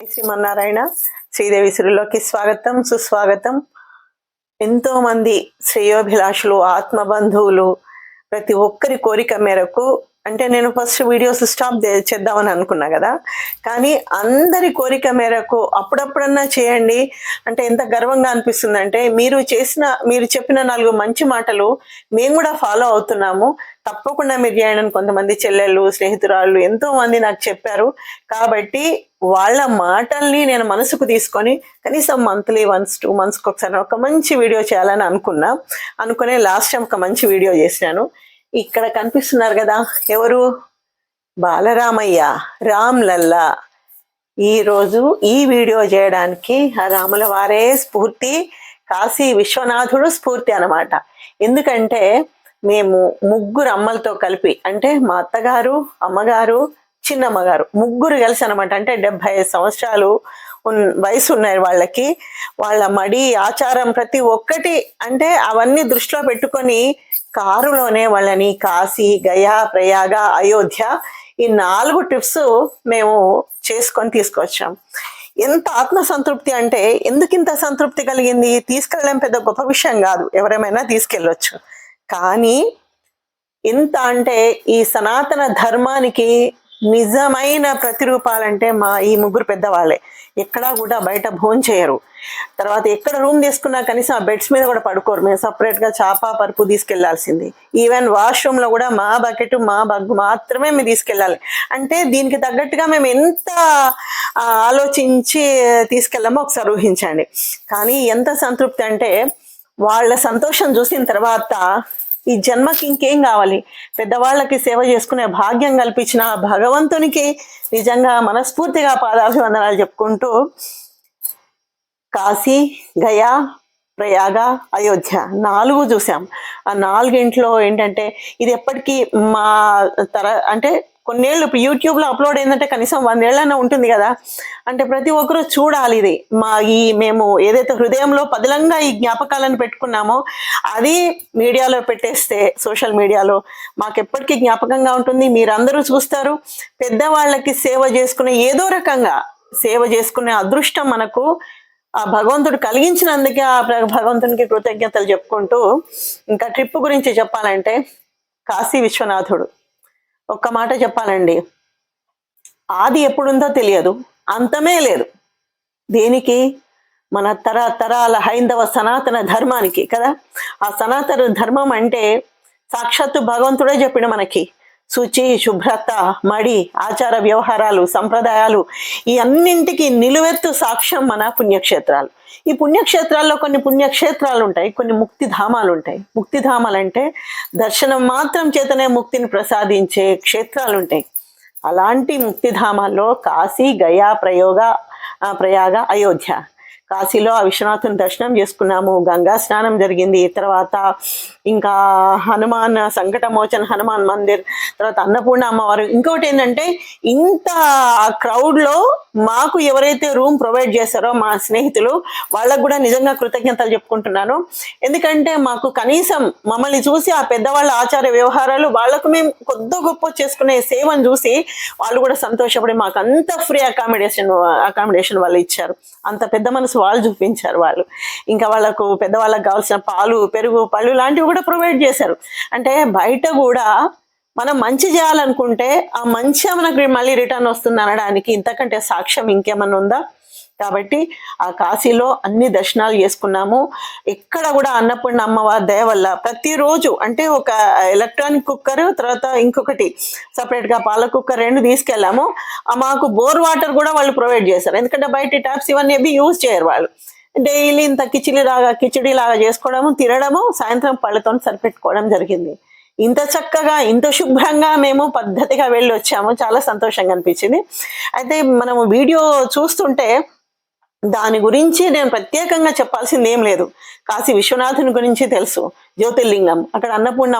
శ్రీమన్నారాయణ శ్రీదేవి సిరులోకి స్వాగతం సుస్వాగతం. ఎంతో మంది శ్రేయోభిలాషులు ఆత్మబంధువులు ప్రతి ఒక్కరి కోరిక మేరకు అంటే నేను ఫస్ట్ వీడియోస్ స్టాప్ చేద్దామని అనుకున్నా కదా, కానీ అందరి కోరిక మేరకు అప్పుడప్పుడన్నా చేయండి అంటే ఎంత గర్వంగా అనిపిస్తుంది అంటే మీరు చెప్పిన 4 మంచి మాటలు మేము కూడా ఫాలో అవుతున్నాము, తప్పకుండా మీరు చేయండి. కొంతమంది చెల్లెళ్ళు స్నేహితురాళ్ళు ఎంతో మంది నాకు చెప్పారు. కాబట్టి వాళ్ళ మాటల్ని నేను మనసుకు తీసుకొని కనీసం మంత్లీ 2 monthsకి ఒకసారి ఒక మంచి వీడియో చేయాలని అనుకునే లాస్ట్ టైం ఒక మంచి వీడియో చేసినాను. ఇక్కడ కనిపిస్తున్నారు కదా, ఎవరు? బాలరామయ్య, రామ్ లల్లా. ఈరోజు ఈ వీడియో చేయడానికి రాముల వారే స్ఫూర్తి, కాశీ విశ్వనాథుడు స్ఫూర్తి అనమాట. ఎందుకంటే మేము 3 అమ్మలతో కలిపి అంటే మా అత్తగారు, అమ్మగారు, చిన్నమ్మగారు 3 కలిసి అనమాట. అంటే 75 సంవత్సరాలు వయసు ఉన్నాయి వాళ్ళకి. వాళ్ళ మడి ఆచారం ప్రతి ఒక్కటి అంటే అవన్నీ దృష్టిలో పెట్టుకొని కారులోనే వాళ్ళని కాశీ, గయా, ప్రయాగ, అయోధ్య ఈ 4 ట్రిప్స్ మేము చేసుకొని తీసుకొచ్చాం. ఎంత ఆత్మసంతృప్తి అంటే ఎందుకు ఇంత సంతృప్తి కలిగింది? తీసుకెళ్ళడం పెద్ద గొప్ప విషయం కాదు, ఎవరేమైనా తీసుకెళ్ళొచ్చు. కానీ ఎంత అంటే ఈ సనాతన ధర్మానికి నిజమైన ప్రతిరూపాలంటే ఈ 3 పెద్దవాళ్ళే. ఎక్కడా కూడా బయట భోజనం చేయరు, తర్వాత ఎక్కడ రూమ్ తీసుకున్నా కనీసం ఆ బెడ్స్ మీద కూడా పడుకోరు. మేము సపరేట్గా చాప పరుపు తీసుకెళ్లాల్సింది. ఈవెన్ వాష్రూమ్లో కూడా మా బకెట్ మా బగ్ మాత్రమే మేము తీసుకెళ్ళాలి. అంటే దీనికి తగ్గట్టుగా మేము ఎంత ఆలోచించి తీసుకెళ్ళామో ఒకసారి ఊహించండి. కానీ ఎంత సంతృప్తి అంటే వాళ్ళ సంతోషం చూసిన తర్వాత ఈ జన్మకి ఇంకేం కావాలి? పెద్దవాళ్ళకి సేవ చేసుకునే భాగ్యం కల్పించిన భగవంతునికి నిజంగా మనస్ఫూర్తిగా పాదాభివందనాలు చెప్పుకుంటూ కాశీ, గయా, ప్రయాగ, అయోధ్య 4 చూసాం. ఆ 4 ఏంటంటే ఇది ఎప్పటికీ మా అంటే కొన్నేళ్ళు ఇప్పుడు యూట్యూబ్లో అప్లోడ్ అయిందంటే కనీసం 100 ఏళ్ళైనా ఉంటుంది కదా. అంటే ప్రతి ఒక్కరూ చూడాలి. ఇది మేము ఏదైతే హృదయంలో పదిలంగా ఈ జ్ఞాపకాలను పెట్టుకున్నామో అది మీడియాలో పెట్టేస్తే, సోషల్ మీడియాలో మాకు ఎప్పటికీ జ్ఞాపకంగా ఉంటుంది. మీరందరూ చూస్తారు. పెద్దవాళ్ళకి సేవ చేసుకునే ఏదో రకంగా సేవ చేసుకునే అదృష్టం మనకు ఆ భగవంతుడు కలిగించినందుకే ఆ భగవంతునికి కృతజ్ఞతలు చెప్పుకుంటూ ఇంకా ట్రిప్ గురించి చెప్పాలంటే కాశీ విశ్వనాథుడు ఒక్క మాట చెప్పాలండి, ఆది ఎప్పుడుందో తెలియదు, అంతమే లేదు. దేనికి? మన తరాల హైందవ సనాతన ధర్మానికి కదా. ఆ సనాతన ధర్మం అంటే సాక్షాత్తు భగవంతుడే చెప్పిన మనకి శుచి, శుభ్రత, మడి, ఆచార వ్యవహారాలు, సంప్రదాయాలు ఈ అన్నింటికి నిలువెత్తు సాక్ష్యం మన పుణ్యక్షేత్రాలు. ఈ పుణ్యక్షేత్రాల్లో కొన్ని పుణ్యక్షేత్రాలు ఉంటాయి, కొన్ని ముక్తిధామాలు ఉంటాయి. ముక్తిధామాలు అంటే దర్శనం మాత్రం చేతనే ముక్తిని ప్రసాదించే క్షేత్రాలు ఉంటాయి. అలాంటి ముక్తిధామాల్లో కాశీ, గయా, ప్రయాగ, అయోధ్య. కాశీలో ఆ విశ్వనాథుని దర్శనం చేసుకున్నాము, గంగా స్నానం జరిగింది. తర్వాత ఇంకా హనుమాన్ సంకటమోచన హనుమాన్ మందిర్, తర్వాత అన్నపూర్ణ అమ్మవారు. ఇంకోటి ఏంటంటే ఇంత క్రౌడ్లో మాకు ఎవరైతే రూమ్ ప్రొవైడ్ చేశారో మా స్నేహితులు వాళ్ళకు కూడా నిజంగా కృతజ్ఞతలు చెప్పుకుంటున్నాను. ఎందుకంటే మాకు కనీసం మమ్మల్ని చూసి ఆ పెద్దవాళ్ళ ఆచార వ్యవహారాలు వాళ్ళకు మేము కొద్ది గొప్ప చేసుకునే సేవను చూసి వాళ్ళు కూడా సంతోషపడి మాకు అంత ఫ్రీ అకామిడేషన్ వాళ్ళు ఇచ్చారు. అంత పెద్ద మనసు వాళ్ళు చూపించారు. వాళ్ళు ఇంకా వాళ్ళకు పెద్దవాళ్ళకి కావాల్సిన పాలు, పెరుగు, పళ్ళు లాంటివి కూడా ప్రొవైడ్ చేశారు. అంటే బయట కూడా మనం మంచి చేయాలనుకుంటే ఆ మంచి మనకు మళ్ళీ రిటర్న్ వస్తుంది అనడానికి ఇంతకంటే సాక్ష్యం ఇంకేమన్నా ఉందా? కాబట్టి ఆ కాశీలో అన్ని దర్శనాలు చేసుకున్నాము. ఎక్కడ కూడా అన్నపూర్ణ అమ్మవారి దయ వల్ల ప్రతిరోజు అంటే ఒక ఎలక్ట్రానిక్ కుక్కర్, తర్వాత ఇంకొకటి సపరేట్గా పాల కుక్కర్ 2 తీసుకెళ్ళాము. మాకు బోర్ వాటర్ కూడా వాళ్ళు ప్రొవైడ్ చేశారు. ఎందుకంటే బయట ట్యాప్స్ ఇవన్నీ యూజ్ చేయరు వాళ్ళు. డైలీ ఇంత కిచిడి లాగా చేసుకోవడము, తినడము, సాయంత్రం పళ్ళతో సరిపెట్టుకోవడం జరిగింది. ఇంత చక్కగా ఇంత శుభ్రంగా మేము పద్ధతిగా వెళ్ళి వచ్చాము. చాలా సంతోషంగా అనిపించింది. అయితే మనము వీడియో చూస్తుంటే దాని గురించి నేను ప్రత్యేకంగా చెప్పాల్సింది ఏం లేదు. కాశీ విశ్వనాథుని గురించి తెలుసు, జ్యోతిర్లింగం, అక్కడ అన్నపూర్ణ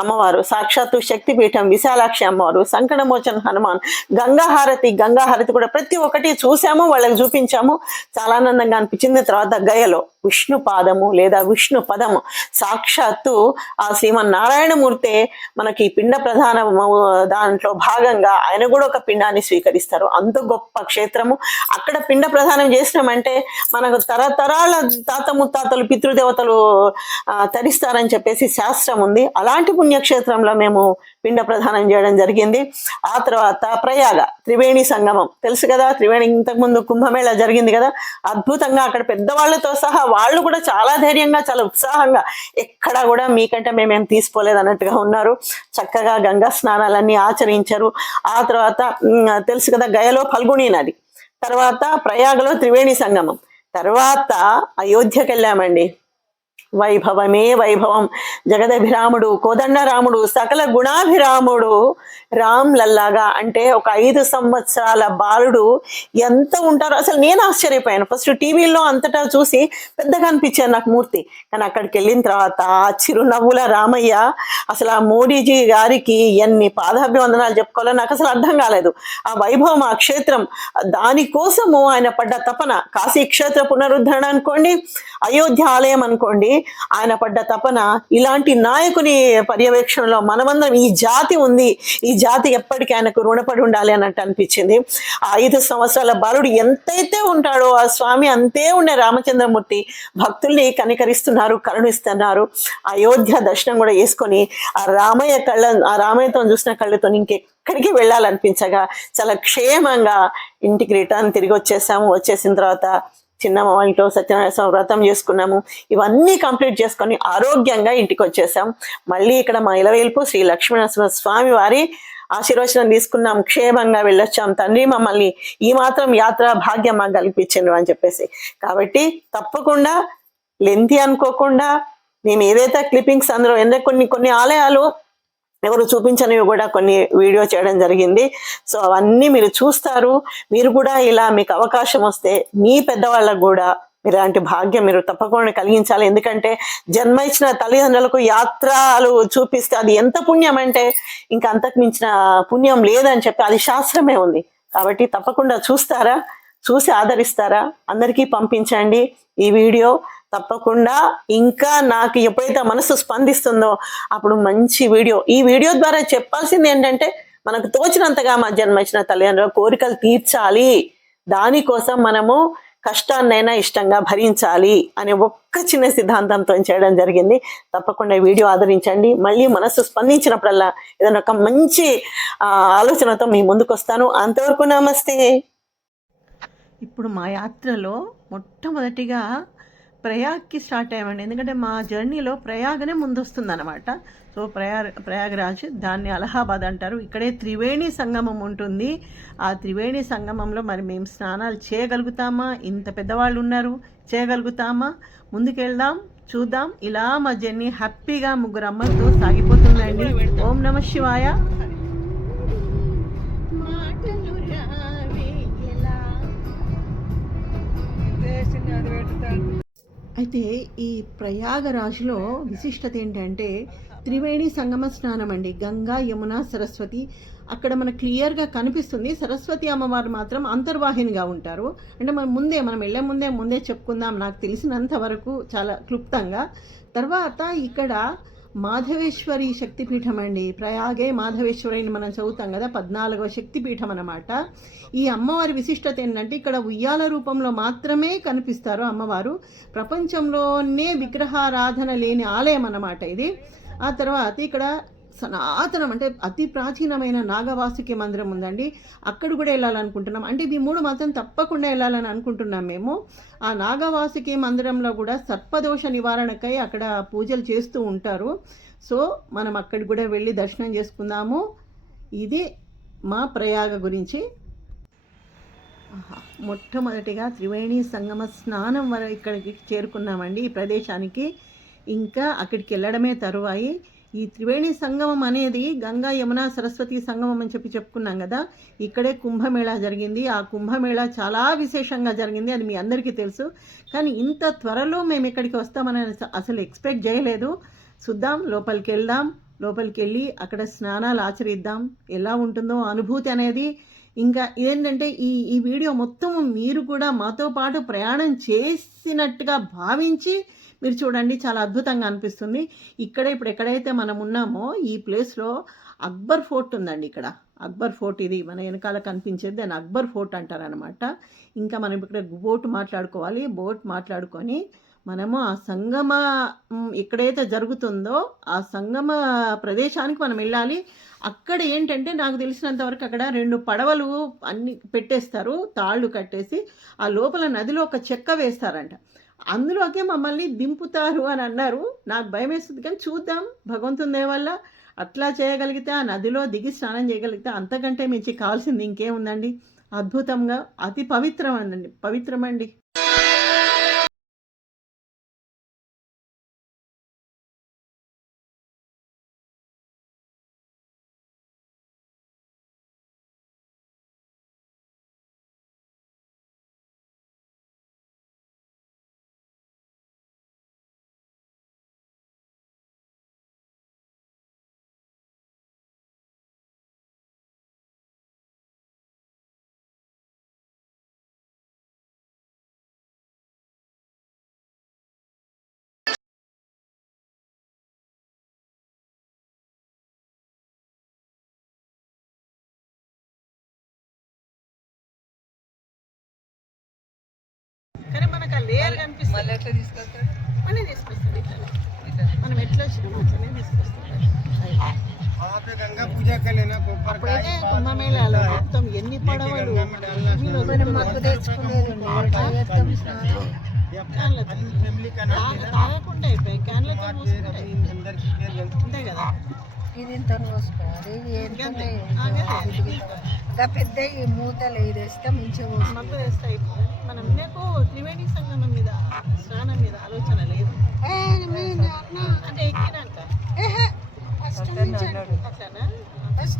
అమ్మవారు, సాక్షాత్తు శక్తిపీఠం, విశాలాక్షి అమ్మవారు, సంకటమోచన్ హనుమాన్, గంగాహారతి కూడా ప్రతి ఒక్కటి చూసాము, వాళ్ళకి చూపించాము. చాలా ఆనందంగా అనిపించింది. తర్వాత గయలో విష్ణు పాదము లేదా విష్ణు పదము, సాక్షాత్తు ఆ శ్రీమన్నారాయణమూర్తే మనకి పిండ ప్రధాన దాంట్లో భాగంగా ఆయన కూడా ఒక పిండాన్ని స్వీకరిస్తారు. అంత గొప్ప క్షేత్రము. అక్కడ పిండ ప్రధానం చేసినామంటే మనకు తరతరాల తాత ముత్తాతలు పితృదేవతలు తరిస్తారని చెప్పేసి శాస్త్రం ఉంది. అలాంటి పుణ్యక్షేత్రంలో మేము పిండ ప్రధానం చేయడం జరిగింది. ఆ తర్వాత ప్రయాగ త్రివేణి సంగమం తెలుసు కదా, త్రివేణి ఇంతకుముందు కుంభమేళ జరిగింది కదా, అద్భుతంగా అక్కడ పెద్దవాళ్ళతో సహా వాళ్ళు కూడా చాలా ధైర్యంగా చాలా ఉత్సాహంగా ఎక్కడా కూడా మీకంటే మేమేం తీసుకోలేదు అన్నట్టుగా ఉన్నారు. చక్కగా గంగా స్నానాలన్నీ ఆచరించారు. ఆ తర్వాత తెలుసు కదా గయలో ఫల్గుణి నది, తర్వాత ప్రయాగలో త్రివేణి సంగమం, తర్వాత అయోధ్యకి వెళ్ళామండి. వైభవమే వైభవం. జగదభిరాముడు, కోదండరాముడు, సకల గుణాభిరాముడు రామ్ లల్లాగా అంటే ఒక 5 సంవత్సరాల బాలుడు ఎంత ఉంటారో అసలు నేను ఆశ్చర్యపోయాను. ఫస్ట్ టీవీలో అంతటా చూసి పెద్దగా అనిపించారు నాకు మూర్తి, కానీ అక్కడికి వెళ్ళిన తర్వాత చిరునవ్వుల రామయ్య అసలు ఆ మోడీజీ గారికి ఎన్ని పాదాభివందనాలు చెప్పుకోవాలో నాకు అసలు అర్థం కాలేదు. ఆ వైభవం, ఆ క్షేత్రం, దానికోసము ఆయన పడ్డ తపన, కాశీ క్షేత్ర పునరుద్ధరణ అనుకోండి, అయోధ్య ఆలయం అనుకోండి, ఆయన పడ్డ తపన, ఇలాంటి నాయకుని పర్యవేక్షణలో మనమందరం ఈ జాతి ఉంది, ఈ జాతి ఎప్పటికీ ఆయనకు రుణపడి ఉండాలి అన్నట్టు అనిపించింది. ఆ 5 సంవత్సరాల బాలుడు ఎంతైతే ఉంటాడో ఆ స్వామి అంతే ఉండే రామచంద్రమూర్తి భక్తుల్ని కనికరిస్తున్నారు, కరుణిస్తున్నారు. అయోధ్య దర్శనం కూడా చేసుకొని ఆ రామయ్యతో చూసిన కళ్ళతో ఇంకెక్కడికి వెళ్ళాలనిపించగా చాలా క్షేమంగా ఇంటికి రిటర్న్ తిరిగి వచ్చేసాము. వచ్చేసిన తర్వాత చిన్నమ్మ ఇంట్లో సత్యనారాయణ వ్రతం చేసుకున్నాము. ఇవన్నీ కంప్లీట్ చేసుకొని ఆరోగ్యంగా ఇంటికి వచ్చేసాం. మళ్ళీ ఇక్కడ మా ఇలవేల్పు శ్రీ లక్ష్మీనరసింహ స్వామి వారి ఆశీర్వచనం తీసుకున్నాం, క్షేమంగా వెళ్ళొచ్చాం. తండ్రి మమ్మల్ని ఈ మాత్రం యాత్ర భాగ్యం మాకు కల్పించిండ్రు అని చెప్పేసి. కాబట్టి తప్పకుండా లెంతి అనుకోకుండా మేము ఏదైతే క్లిప్పింగ్స్ అందులో కొన్ని ఆలయాలు ఎవరు చూపించనివి కూడా కొన్ని వీడియో చేయడం జరిగింది. సో అవన్నీ మీరు చూస్తారు. మీరు కూడా ఇలా మీకు అవకాశం వస్తే మీ పెద్దవాళ్ళకు కూడా ఇలాంటి భాగ్యం మీరు తప్పకుండా కలిగించాలి. ఎందుకంటే జన్మ ఇచ్చిన తల్లిదండ్రులకు యాత్రలు చూపిస్తే అది ఎంత పుణ్యం అంటే ఇంకా అంతకు మించిన పుణ్యం లేదని చెప్పి అది శాస్త్రమే ఉంది. కాబట్టి తప్పకుండా చూసి ఆదరిస్తారా? అందరికీ పంపించండి ఈ వీడియో. తప్పకుండా ఇంకా నాకు ఎప్పుడైతే మనసు స్పందిస్తుందో అప్పుడు మంచి ఈ వీడియో ద్వారా చెప్పాల్సింది ఏంటంటే మనకు తోచినంతగా మా జన్మ ఇచ్చిన తల్లిదండ్రుల కోరికలు తీర్చాలి, దానికోసం మనము కష్టాన్నైనా ఇష్టంగా భరించాలి అనే ఒక్క చిన్న సిద్ధాంతంతో చేయడం జరిగింది. తప్పకుండా వీడియో ఆదరించండి. మళ్ళీ మనసు స్పందించినప్పుడల్లా ఏదైనా ఒక మంచి ఆలోచనతో మీ ముందుకు వస్తాను. అంతవరకు నమస్తే. ఇప్పుడు మా యాత్రలో మొట్టమొదటిగా ప్రయాగ్కి స్టార్ట్ అయ్యామండి. ఎందుకంటే మా జర్నీలో ప్రయాగనే ముందు వస్తుంది అనమాట. సో ప్రయాగరాజ్, దాన్ని అలహాబాద్ అంటారు. ఇక్కడే త్రివేణి సంగమం ఉంటుంది. ఆ త్రివేణి సంగమంలో మరి మేము స్నానాలు చేయగలుగుతామా? ఇంత పెద్దవాళ్ళు ఉన్నారు, చేయగలుగుతామా? ముందుకెళ్దాం, చూద్దాం. ఇలా మా జర్నీ హ్యాపీగా 3 అమ్మలతో సాగిపోతుందండి. ఓం నమః శివాయ. అయితే ఈ ప్రయాగరాజ్లో విశిష్టత ఏంటంటే త్రివేణి సంగమ స్నానం అండి. గంగా, యమున, సరస్వతి అక్కడ మనకు క్లియర్గా కనిపిస్తుంది. సరస్వతి అమ్మవారు మాత్రం అంతర్వాహినిగా ఉంటారు. అంటే మనం వెళ్ళే ముందే చెప్పుకుందాం, నాకు తెలిసినంత వరకు చాలా క్లుప్తంగా. తర్వాత ఇక్కడ మాధవేశ్వరి శక్తిపీఠం అండి. ప్రయాగే మాధవేశ్వరిని మనం చదువుతాం కదా, 14వ శక్తిపీఠం అన్నమాట. ఈ అమ్మవారి విశిష్టత ఏంటంటే ఇక్కడ ఉయ్యాల రూపంలో మాత్రమే కనిపిస్తారు అమ్మవారు. ప్రపంచంలోనే విగ్రహారాధన లేని ఆలయం అన్నమాట ఇది. ఆ తర్వాత ఇక్కడ సనాతనం అంటే అతి ప్రాచీనమైన నాగవాసుకి మందిరం ఉందండి. అక్కడ కూడా వెళ్ళాలనుకుంటున్నాం. అంటే ఈ 3 మాత్రం తప్పకుండా వెళ్ళాలని అనుకుంటున్నాం మేము. ఆ నాగవాసుకి మందిరంలో కూడా సర్పదోష నివారణకై అక్కడ పూజలు చేస్తూ ఉంటారు. సో మనం అక్కడికి కూడా వెళ్ళి దర్శనం చేసుకుందాము. ఇది మా ప్రయాగ గురించి. మొట్టమొదటిగా త్రివేణి సంగమ స్నానం వరకు ఇక్కడికి చేరుకున్నామండి, ఈ ప్రదేశానికి. ఇంకా అక్కడికి వెళ్ళడమే తరువాయి. ఈ త్రివేణి సంగమం అనేది గంగా, యమున, సరస్వతి సంగమం అని చెప్పుకున్నాం కదా. ఇక్కడే కుంభమేళా జరిగింది. ఆ కుంభమేళా చాలా విశేషంగా జరిగింది, అది మీ అందరికీ తెలుసు. కానీ ఇంత త్వరలో మేము ఇక్కడికి వస్తామని అసలు ఎక్స్పెక్ట్ చేయలేదు. చూద్దాం, లోపలికి వెళ్ళి అక్కడ స్నానాలు ఆచరిద్దాం. ఎలా ఉంటుందో అనుభూతి అనేది. ఇంకా ఏంటంటే ఈ వీడియో మొత్తం మీరు కూడా మాతో పాటు ప్రయాణం చేసినట్టుగా భావించి మీరు చూడండి, చాలా అద్భుతంగా అనిపిస్తుంది. ఇప్పుడు ఎక్కడైతే మనం ఉన్నామో ఈ ప్లేస్లో అక్బర్ ఫోర్ట్ ఉందండి. ఇక్కడ అక్బర్ ఫోర్ట్, ఇది మన వెనకాల కనిపించేది దాన్ని అక్బర్ ఫోర్ట్ అంటారనమాట. ఇంకా మనం ఇక్కడ బోట్ మాట్లాడుకొని మనము ఆ సంగమ ఎక్కడైతే జరుగుతుందో ఆ సంగమ ప్రదేశానికి మనం వెళ్ళాలి. అక్కడ ఏంటంటే నాకు తెలిసినంతవరకు అక్కడ 2 పడవలు అన్ని పెట్టేస్తారు, తాళ్ళు కట్టేసి ఆ లోపల నదిలో ఒక చెక్క వేస్తారంట. అందులోకే మమ్మల్ని దింపుతారు అని అన్నారు. నాకు భయం వేస్తుంది, కానీ చూద్దాం, భగవంతుని దయ వల్ల అట్లా చేయగలిగితే, ఆ నదిలో దిగి స్నానం చేయగలిగితే అంతకంటే మించి కావాల్సింది ఇంకేముందండి. అద్భుతంగా అతి పవిత్రమండి. కానీ మనకు ఆ లేయర్ కనిపిస్తుంది, మళ్ళీ తీసుకొస్తుంది. మనం ఎట్లా వచ్చినామో అట్లనే తీసుకొస్తాం. అప్పుడైతే కుంభమేళాలో మొత్తం ఎన్ని పడవలు తాగకుండా అయిపోయి క్యాన్లతో అంతే కదా. ఇది ఇంత పోసుకోవాలి, పెద్ద మూతలు ఇది వేస్తే మంచిగా మబ్బు వేస్తే అయిపోతుంది. మనం నాకు త్రివేణి సంగమం మీద స్నానం మీద ఆలోచన లేదు. అంటే ఎక్కినాక ఫస్ట్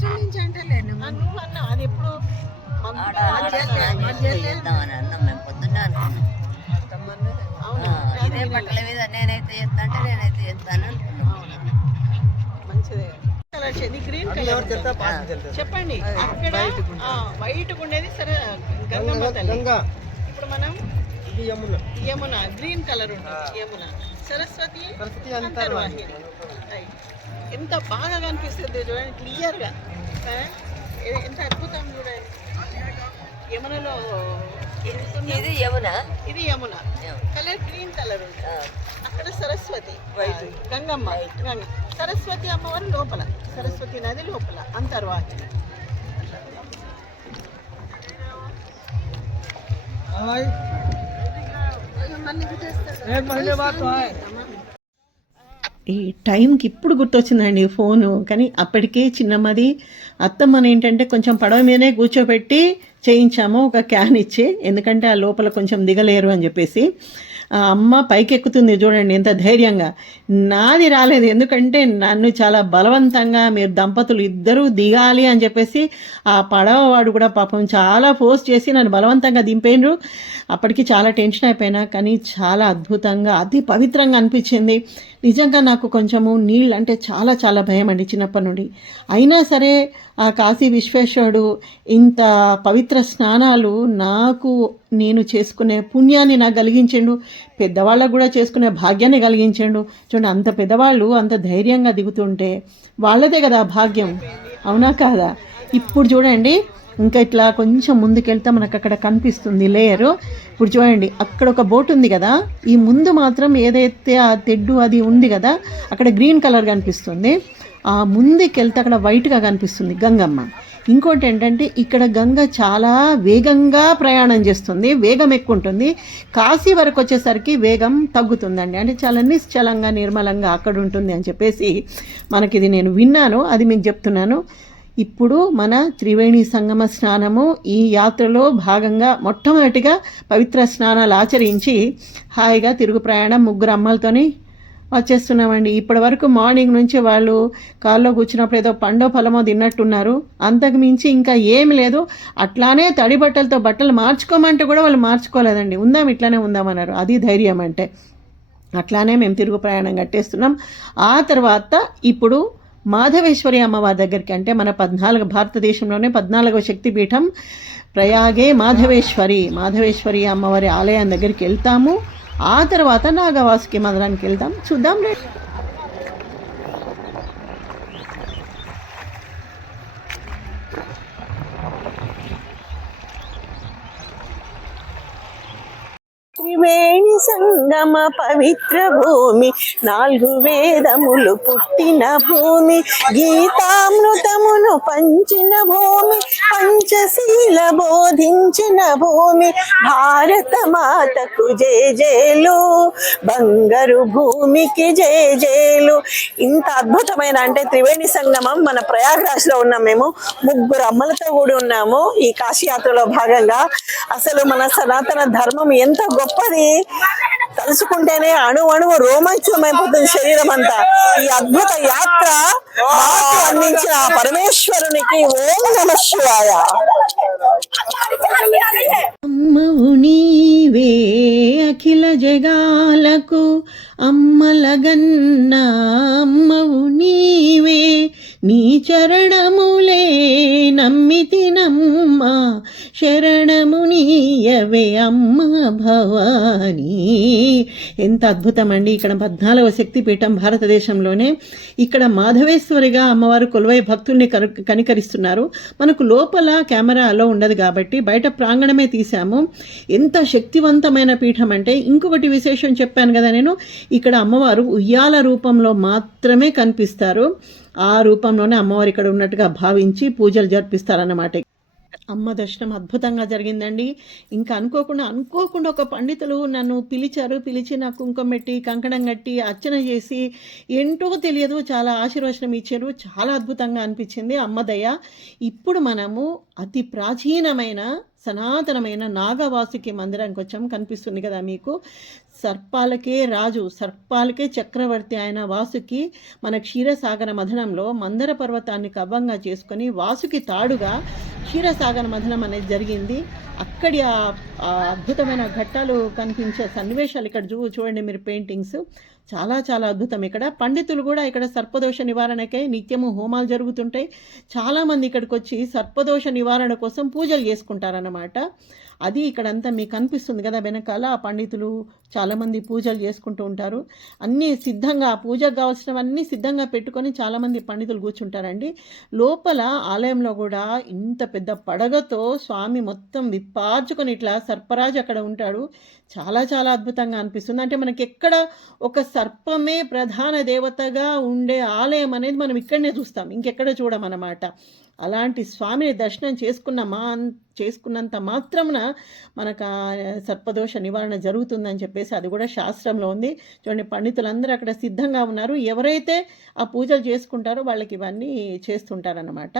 నుంచి అంటలేను, నువ్వు అన్నా అది ఎప్పుడు బట్టల మీద నేనైతే చేస్తాను. మంచిదే. ఇది గ్రీన్ కలర్ చెప్పండి. అక్కడ వైట్ ఉండేది సరే గంగమ్మ తల్లి. ఇప్పుడు మనం యమున గ్రీన్ కలర్ ఉంటుంది. యమున సరస్వతి అంతర్వాహిని. ఎంత బాగా కనిపిస్తుంది చూడండి, క్లియర్గా. ఎంత అద్భుతం చూడండి. యమునలో ఇది యమున కలర్ గ్రీన్ కలర్ ఉంటుంది. అక్కడ సరస్వతి గంగమ్మ, సరస్వతి అమ్మవారు లోపల, సరస్వతి నది లోపల అంతర్వాహిని. ఈ టైంకి ఇప్పుడు గుర్తొచ్చిందండి ఫోను. కానీ అప్పటికే చిన్నమ్మది అత్తమ్మని ఏంటంటే కొంచెం పడవ మీదనే కూర్చోబెట్టి చేయించాము, ఒక క్యాన్ ఇచ్చి. ఎందుకంటే ఆ లోపల కొంచెం దిగలేరు అని చెప్పేసి. ఆ అమ్మ పైకెక్కుతుంది చూడండి ఎంత ధైర్యంగా. నాది రాలేదు, ఎందుకంటే నన్ను చాలా బలవంతంగా మీరు దంపతులు ఇద్దరూ దిగాలి అని చెప్పేసి ఆ పడవవాడు కూడా పాపం చాలా ఫోర్స్ చేసి నన్ను బలవంతంగా దింపేండ్రు. అప్పటికి చాలా టెన్షన్ అయిపోయినా, కానీ చాలా అద్భుతంగా అతి పవిత్రంగా అనిపించింది. నిజంగా నాకు కొంచెము నీళ్ళు అంటే చాలా చాలా భయం అండి చిన్నప్పటి నుండి. అయినా సరే ఆ కాశీ విశ్వేశ్వరుడు ఇంత పవిత్ర స్నానాలు నేను చేసుకునే పుణ్యాన్ని నాకు కలిగించిండు, పెద్దవాళ్ళకు కూడా చేసుకునే భాగ్యాన్ని కలిగించిండు. చూడండి, అంత పెద్దవాళ్ళు అంత ధైర్యంగా దిగుతుంటే వాళ్ళదే కదా భాగ్యం, అవునా కాదా? ఇప్పుడు చూడండి, ఇంకా ఇట్లా కొంచెం ముందుకెళ్తే మనకు అక్కడ కనిపిస్తుంది లేయరు. ఇప్పుడు చూడండి, అక్కడ ఒక బోట్ ఉంది కదా, ఈ ముందు మాత్రం ఏదైతే ఆ తెడ్డు అది ఉంది కదా, అక్కడ గ్రీన్ కలర్ కనిపిస్తుంది. ఆ ముందుకెళ్తే అక్కడ వైట్గా కనిపిస్తుంది గంగమ్మ. ఇంకోటి ఏంటంటే ఇక్కడ గంగ చాలా వేగంగా ప్రయాణం చేస్తుంది, వేగం ఎక్కువ ఉంటుంది. కాశీ వరకు వచ్చేసరికి వేగం తగ్గుతుందండి, అంటే చాలా నిశ్చలంగా నిర్మలంగా అక్కడ ఉంటుంది అని చెప్పేసి మనకిది నేను విన్నాను, అది మీకు చెప్తున్నాను. ఇప్పుడు మన త్రివేణి సంగమ స్నానము ఈ యాత్రలో భాగంగా మొట్టమొదటిగా పవిత్ర స్నానాలు ఆచరించి హాయిగా తిరుగు ప్రయాణం 3 అమ్మలతోని వచ్చేస్తున్నామండి. ఇప్పటి వరకు మార్నింగ్ నుంచి వాళ్ళు కాల్లో కూర్చున్నప్పుడు ఏదో పండో ఫలమో తిన్నట్టున్నారు, అంతకు మించి ఇంకా ఏమి లేదు. అట్లానే తడి బట్టలతో బట్టలు మార్చుకోమంటే కూడా వాళ్ళు మార్చుకోలేదండి, ఇట్లానే ఉందామన్నారు. అది ధైర్యం అంటే. అట్లానే మేము తిరుగు ప్రయాణం కట్టేస్తున్నాం. ఆ తర్వాత ఇప్పుడు మాధవేశ్వరి అమ్మవారి దగ్గరికి, అంటే మన భారతదేశంలోనే 14వ శక్తిపీఠం ప్రయాగే మాధవేశ్వరి అమ్మవారి ఆలయం దగ్గరికి వెళ్తాము. ఆ తర్వాత నాగవాసుకి మందిరానికి వెళ్తాం. చూద్దాం. త్రివేణి సంగమ పవిత్ర భూమి, 4 వేదములు పుట్టిన భూమి, గీతామృతమును పంచిన భూమి, పంచశీల బోధించిన భూమి, భారత మాతకు జేజేలు, బంగారు భూమికి జేజేలు. ఇంత అద్భుతమైన అంటే త్రివేణి సంగమం మన ప్రయాగ్రాజ్లో ఉన్నాం. మేము 3 అమ్మలతో కూడి ఉన్నాము ఈ కాశీయాత్రలో భాగంగా. అసలు మన సనాతన ధర్మం ఎంత గొప్పది, తలుచుకుంటేనే అణువణువు రోమాంచమైపోతుంది శరీరం అంతా. ఈ అద్భుత యాత్ర మాకు అందించిన ఆ పరమేశ్వరునికి ఓం నమః శివాయ. అమ్మవు నీవే అఖిల జగాలకు అమ్మలగన్న అమ్మవు నీవే, నీ చరణములే నమ్మితినమ్మ, శరణము నీయవే అమ్మ భవానీ. ఎంత అద్భుతం అండి. ఇక్కడ 14వ శక్తిపీఠం భారతదేశంలోనే. ఇక్కడ మాధవేశ్వరిగా అమ్మవారు కొలువై భక్తుల్ని కనికరిస్తున్నారు. మనకు లోపల కెమెరా అలో ఉండదు కాబట్టి బయట ప్రాంగణమే తీసాము. ఎంత శక్తివంతమైన పీఠం అంటే, ఇంకొకటి విశేషం చెప్పాను కదా నేను, ఇక్కడ అమ్మవారు ఉయ్యాల రూపంలో మాత్రమే కనిపిస్తారు. ఆ రూపంలోనే అమ్మవారు ఇక్కడ ఉన్నట్టుగా భావించి పూజలు జరిపిస్తారన్నమాట. అమ్మ దర్శనం అద్భుతంగా జరిగిందండి. ఇంకా అనుకోకుండా ఒక పండితులు నన్ను పిలిచి నాకు కుంకుమ పెట్టి కంకణం కట్టి అర్చన చేసి ఏంటో తెలియదు చాలా ఆశీర్వచనం ఇచ్చారు. చాలా అద్భుతంగా అనిపించింది అమ్మ దయ. ఇప్పుడు మనము అతి ప్రాచీనమైన సనాతనమైన నాగవాసుకి మందిరానికి వచ్చాం. కనిపిస్తుంది కదా మీకు. సర్పాలకే రాజు, సర్పాలకే చక్రవర్తి ఆయన వాసుకి మన క్షీరసాగర మథనంలో మందర పర్వతాన్ని కవ్వంగా చేసుకొని వాసుకి తాడుగా క్షీరసాగర మథనం అనేది జరిగింది. అక్కడి ఆ అద్భుతమైన ఘట్టాలు కనిపించే సన్నివేశాలు ఇక్కడ చూడండి మీరు. పెయింటింగ్స్ చాలా అద్భుతం. ఇక్కడ పండితులు కూడా ఇక్కడ సర్పదోష నివారణకై నిత్యము హోమాలు జరుగుతుంటాయి. చాలామంది ఇక్కడికి వచ్చి సర్పదోష నివారణ కోసం పూజలు చేసుకుంటారన్నమాట. అది ఇక్కడంతా మీకు కనిపిస్తుంది కదా వెనకాల. ఆ పండితులు చాలామంది పూజలు చేసుకుంటూ ఉంటారు. అన్నీ సిద్ధంగా, పూజకు కావాల్సినవన్నీ సిద్ధంగా పెట్టుకొని చాలామంది పండితులు కూర్చుంటారండి. లోపల ఆలయంలో కూడా ఇంత పెద్ద పడగతో స్వామి మొత్తం విప్పార్చుకొని ఇట్లా సర్పరాజు అక్కడ ఉంటాడు. చాలా అద్భుతంగా అనిపిస్తుంది. అంటే మనకి ఎక్కడ ఒక సర్పమే ప్రధాన దేవతగా ఉండే ఆలయం అనేది మనం ఇక్కడనే చూస్తాం, ఇంకెక్కడ చూడమన్నమాట. అలాంటి స్వామిని దర్శనం చేసుకున్నంత మాత్రమున మనకు సర్పదోష నివారణ జరుగుతుందని చెప్పేసి అది కూడా శాస్త్రంలో ఉంది. చూడండి, పండితులందరూ అక్కడ సిద్ధంగా ఉన్నారు. ఎవరైతే ఆ పూజలు చేసుకుంటారో వాళ్ళకి ఇవన్నీ చేస్తుంటారన్నమాట.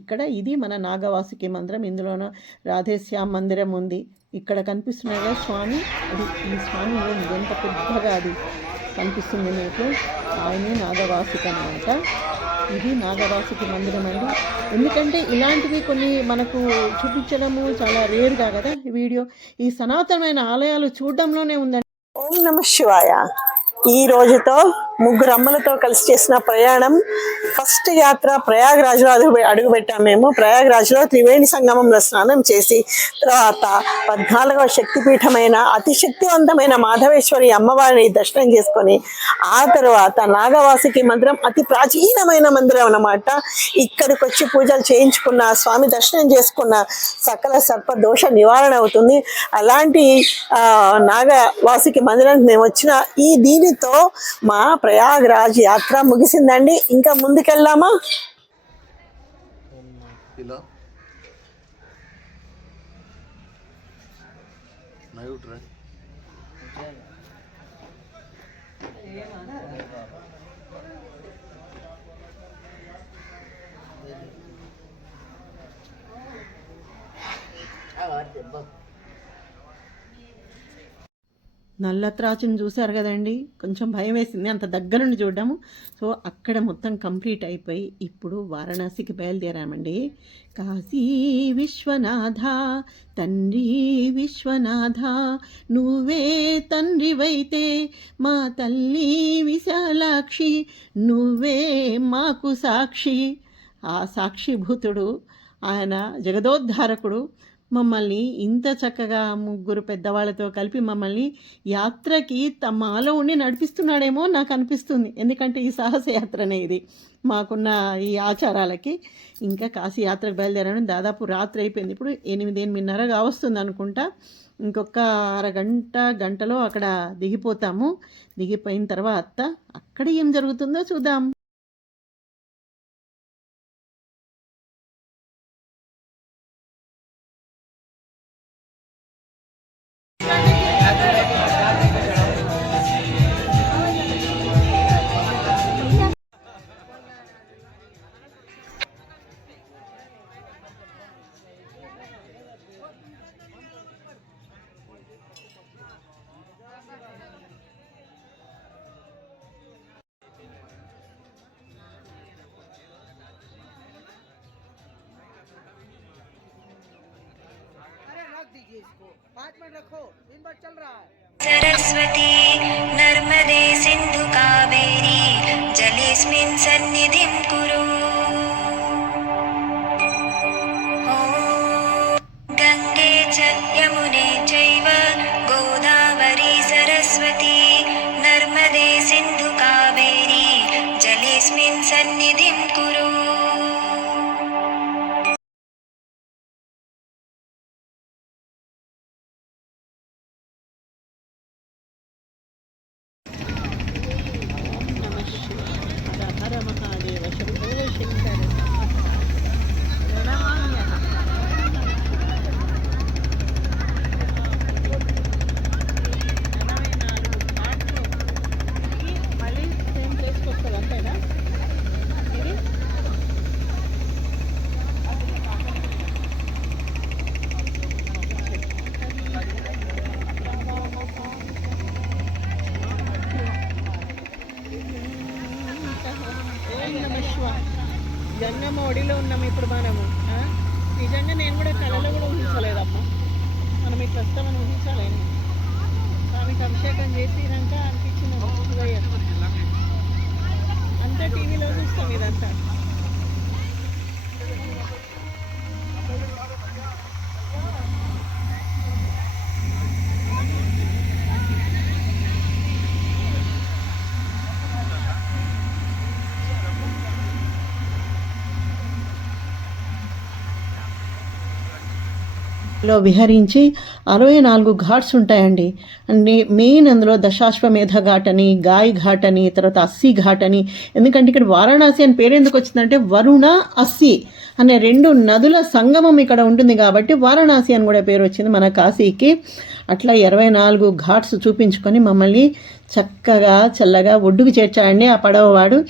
ఇక్కడ ఇది మన నాగవాసుకి మందిరం. ఇందులోన రాధేశ్యామ్ మందిరం ఉంది. ఇక్కడ కనిపిస్తున్నాయి కదా స్వామి, అది ఈ స్వామి ఎంత పెద్దగా అది కనిపిస్తుంది మీకు. ఆయనే నాగవాసుకి అన్నమాట. ఇది నాగవాసుకి మందిరం అండి. ఎందుకంటే ఇలాంటివి కొన్ని మనకు చూపించడము చాలా రేర్గా కదా ఈ వీడియో. ఈ సనాతనమైన ఆలయాలు చూడడంలోనే ఉందండి. ఓం నమః శివాయ. ఈ రోజుతో 3 అమ్మలతో కలిసి చేసిన ప్రయాణం. ఫస్ట్ యాత్ర ప్రయాగ్రాజ్లో అడుగుపెట్టాము మేము. ప్రయాగ్రాజ్లో త్రివేణి సంగమంలో స్నానం చేసి తర్వాత 14వ శక్తిపీఠమైన అతి శక్తివంతమైన మాధవేశ్వరి అమ్మవారిని దర్శనం చేసుకొని ఆ తర్వాత నాగవాసుకి మందిరం అతి ప్రాచీనమైన మందిరం అన్నమాట. ఇక్కడికి వచ్చి పూజలు చేయించుకున్న, స్వామి దర్శనం చేసుకున్న సకల సర్ప దోష నివారణ అవుతుంది. అలాంటి నాగవాసుకి మందిరానికి మేము వచ్చిన దీనితో మా ప్రయాగ్రాజ్ యాత్ర ముగిసిందండి. ఇంకా ముందుకెళ్దామా? నల్లత్రాచుని చూశారు కదండి, కొంచెం భయం వేసింది అంత దగ్గర నుండి చూడడము. సో అక్కడ మొత్తం కంప్లీట్ అయిపోయి ఇప్పుడు వారణాసికి బయలుదేరామండి. కాశీ విశ్వనాథ తండ్రి విశ్వనాథ, నువ్వే తండ్రివైతే మా తల్లి విశాలాక్షి, నువ్వే మాకు సాక్షి. ఆ సాక్షిభూతుడు ఆయన జగదోద్ధారకుడు మమ్మల్ని ఇంత చక్కగా ముగ్గురు పెద్దవాళ్ళతో కలిపి మమ్మల్ని యాత్రకి మాలో ఉండి నడిపిస్తున్నాడేమో నాకు అనిపిస్తుంది. ఎందుకంటే ఈ సాహస యాత్రనే ఇది మాకున్న ఈ ఆచారాలకి. ఇంకా కాశీ యాత్రకు బయలుదేరాను. దాదాపు రాత్రి అయిపోయింది. ఇప్పుడు 8-8:30 కావస్తుంది అనుకుంటా. ఇంకొక గంటలో అక్కడ దిగిపోతాము. దిగిపోయిన తర్వాత అక్కడ ఏం జరుగుతుందో చూద్దాం. सरस्वती नर्मदे सिन्धु कावेरी जलेऽस्मिन् सन्निधिं कुरु। गङ्गे च यमुने चैव गोदावरी सरस्वती नर्मदे सिन्धु कावेरी जलेऽस्मिन् सन्निधिं कुरु। హర మహాదేవ శంభో శంకర ప్రణమామ్యహ. 84 ఘాట్లు మళ్ళీ సేమ్ ప్లేస్కి వస్తుంది అంతేనా ఇది? గంగమ్మ ఒడిలో ఉన్నాము ఇప్పుడు మనము. నిజంగా నేను కూడా కళలో కూడా ఊహించలేదమ్మా, మనం ఇట్లా వస్తామని ఊహించలేను. స్వామికి అభిషేకం చేసినాక అనిపించింది అంతా టీవీలో చూస్తాం ఇదంతా. లో విహరించి 64 ఘాట్స్ ఉంటాయండి. అంటే మెయిన్ అందులో దశాశ్వమేధ ఘాట్ అని, గాయ్ ఘాట్ అని, తర్వాత అస్సీ ఘాట్ అని. ఎందుకంటే ఇక్కడ వారణాసి అని పేరు ఎందుకు వచ్చిందంటే వరుణ అస్సీ అనే 2 నదుల సంగమం ఇక్కడ ఉంటుంది కాబట్టి వారణాసి అని కూడా పేరు వచ్చింది మన కాశీకి. అట్లా 24 ఘాట్స్ చూపించుకొని మమ్మల్ని చక్కగా చల్లగా ఒడ్డుకు చేర్చాడండి ఆ పడవవాడు.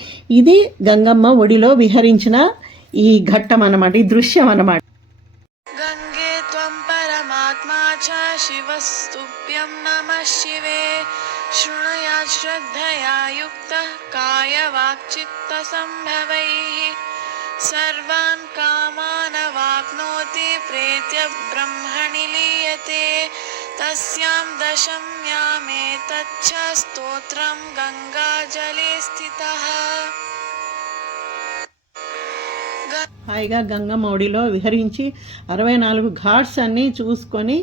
ఇది గంగమ్మ ఒడిలో విహరించిన ఈ ఘట్టం అన్నమాట, ఈ దృశ్యం అన్నమాట. गङ्गे त्वं परमात्मा च शिवस्तुभ्यं नमः शिवे। शृणुयात् श्रद्धया युक्तः कायवाक्चित्तसम्भवैः सर्वान् कामानवाप्नोति प्रेत्य ब्रह्मणि लीयते। तस्यां दशम्यामेतच्च स्तोत्रं गङ्गाजले स्थितः। హాయిగా గంగమ్మ ఒడిలో విహరించి 64 ఘాట్స్ అన్నీ చూసుకొని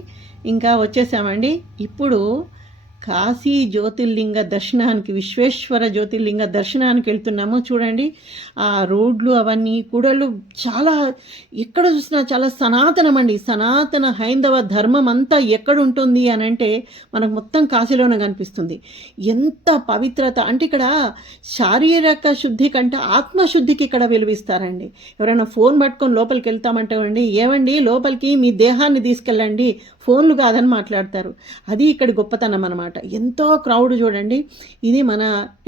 ఇంకా వచ్చేసామండి. ఇప్పుడు కాశీ జ్యోతిర్లింగ దర్శనానికి, విశ్వేశ్వర జ్యోతిర్లింగ దర్శనానికి వెళ్తున్నాము. చూడండి ఆ రోడ్లు అవన్నీ కూడళ్ళు చాలా, ఎక్కడ చూసినా చాలా సనాతనం అండి. సనాతన హైందవ ధర్మం అంతా ఎక్కడ ఉంటుంది అని అంటే మనకు మొత్తం కాశీలోనే కనిపిస్తుంది. ఎంత పవిత్రత అంటే ఇక్కడ శారీరక శుద్ధి కంటే ఆత్మశుద్ధికి ఇక్కడ విలువిస్తారండి. ఎవరైనా ఫోన్ పట్టుకొని లోపలికి వెళ్తామంటే ఏమండి లోపలికి మీ దేహాన్ని తీసుకెళ్ళండి, ఫోన్లు కాదని మాట్లాడతారు. అది ఇక్కడ గొప్పతనం అన్నమాట. అనమాట. ఎంతో క్రౌడ్ చూడండి. ఇది మన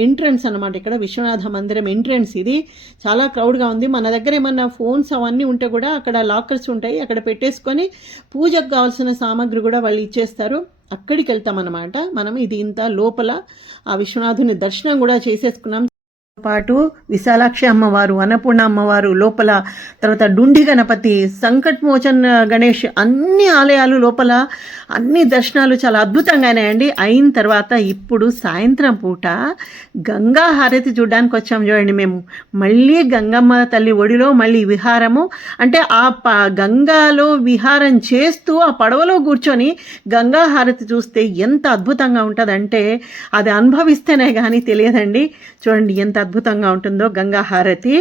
ఎంట్రన్స్ అనమాట. ఇక్కడ విశ్వనాథ మందిరం ఎంట్రన్స్ ఇది. చాలా క్రౌడ్గా ఉంది. మన దగ్గర ఏమన్నా ఫోన్స్ అవన్నీ ఉంటే కూడా అక్కడ లాకర్స్ ఉంటాయి, అక్కడ పెట్టేసుకొని పూజకు కావాల్సిన సామాగ్రి కూడా వాళ్ళు ఇచ్చేస్తారు. అక్కడికి వెళ్తామన్నమాట. మనం ఇది ఇంత లోపల ఆ విశ్వనాథుని దర్శనం కూడా చేసేసుకున్నాం. పాటు విశాలాక్షి అమ్మవారు, అన్నపూర్ణ అమ్మవారు లోపల, తర్వాత డుండి గణపతి, సంకట్ మోచన్ గణేష్, అన్ని ఆలయాలు లోపల అన్ని దర్శనాలు చాలా అద్భుతంగానే అయిన తర్వాత ఇప్పుడు సాయంత్రం పూట గంగా హారతి చూడడానికి వచ్చాము చూడండి. మేము మళ్ళీ గంగమ్మ తల్లి ఒడిలో మళ్ళీ విహారము, అంటే ఆ గంగాలో విహారం చేస్తూ ఆ పడవలో కూర్చొని గంగా హారతి చూస్తే ఎంత అద్భుతంగా ఉంటుందంటే అది అనుభవిస్తేనే కానీ తెలియదండి. చూడండి ఎంత అద్భుతంగా ఉంటుందో గంగా హారతి.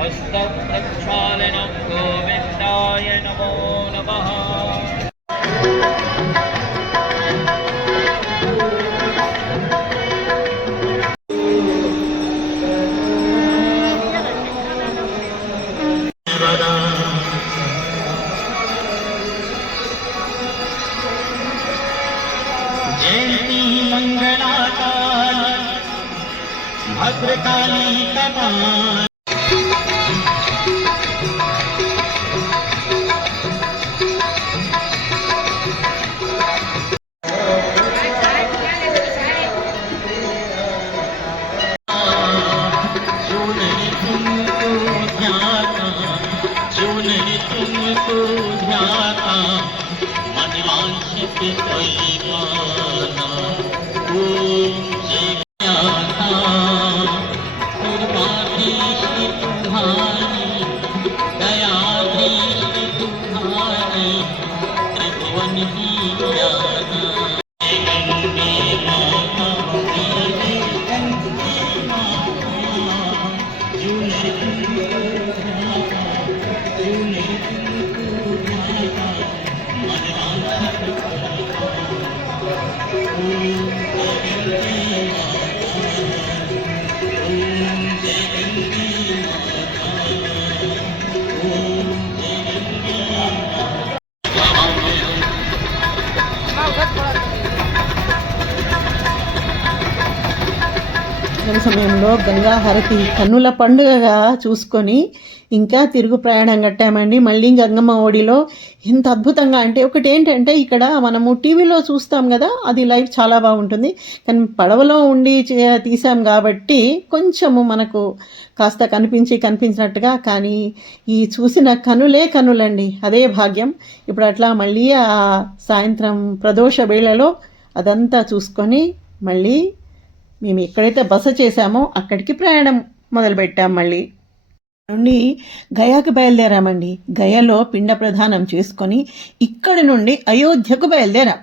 हस्तप्रक्षालनं गोविन्दाय नमो नमः। जयंती मंगलाकाली भद्रकाली कपाल। సమయంలో గంగా హారతి కన్నుల పండుగగా చూసుకొని ఇంకా తిరుగు ప్రయాణం కట్టామండి. మళ్ళీ గంగమ్మ ఒడిలో ఎంత అద్భుతంగా అంటే, ఒకటి ఏంటంటే ఇక్కడ మనము టీవీలో చూస్తాం కదా, అది లైవ్ చాలా బాగుంటుంది. కానీ పడవలో ఉండి తీసాం కాబట్టి కొంచెము మనకు కాస్త కనిపించినట్టుగా, కానీ ఈ చూసిన కనులే కనులండి, అదే భాగ్యం. ఇప్పుడు అట్లా మళ్ళీ ఆ సాయంత్రం ప్రదోష వేళలో అదంతా చూసుకొని మళ్ళీ మేము ఎక్కడైతే బస చేశామో అక్కడికి ప్రయాణం మొదలుపెట్టాం. మళ్ళీ నుండి గయాకు బయలుదేరామండి. గయలో పిండ ప్రదానం చేసుకొని ఇక్కడి నుండి అయోధ్యకు బయలుదేరాం.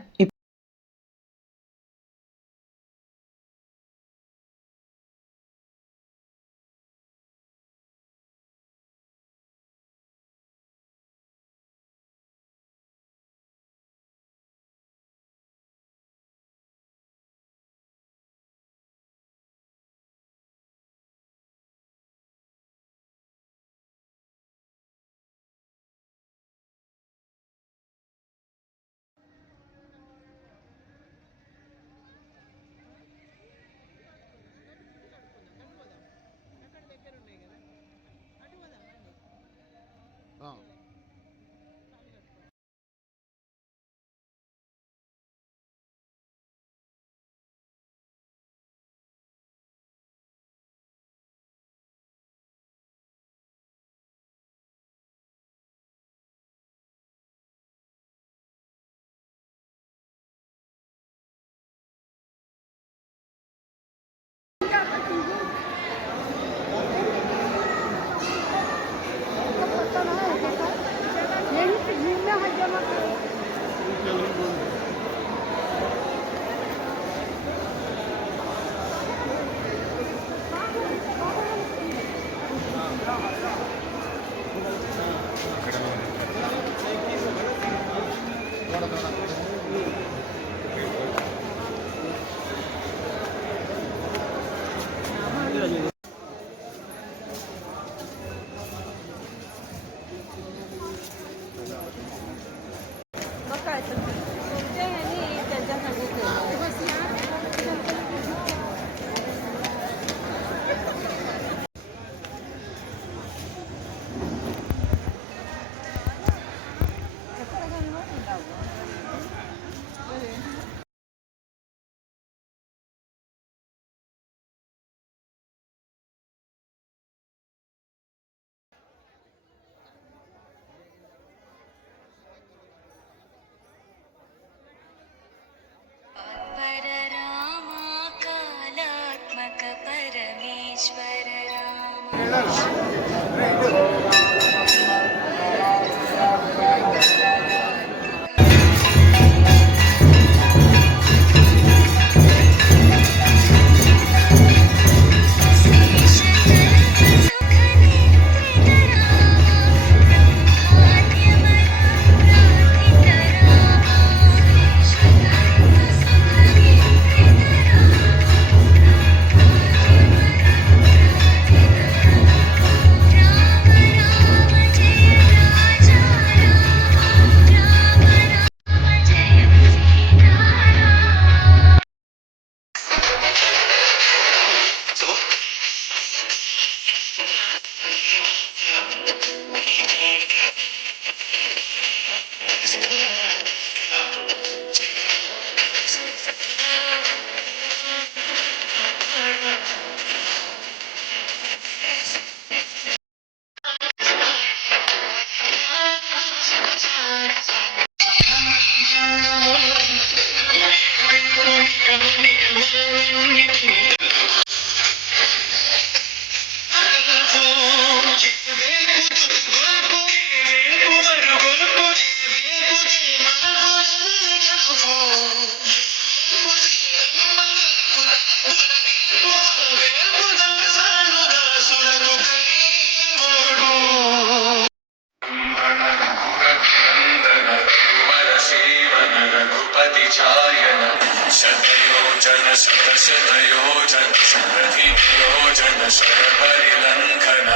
शतयोजन शतशतयोजन शतधियोजन शरपरिलङ्घन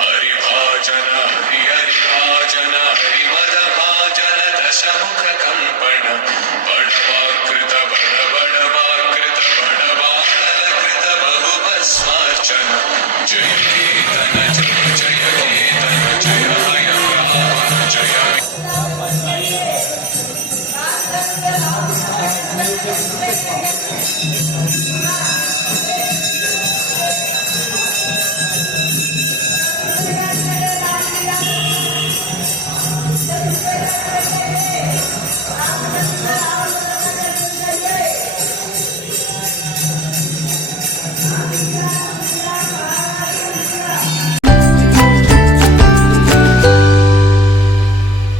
हरिभाजन हरिहरिभाजन हरिमदभाजन दशमुख कम्पण बडवाकृत बडबडवाकृत बडवानलकृत बहुभस्मार्चन जय कीर्तन जय जय कीर्तन जय हयग्राम जय Thank you.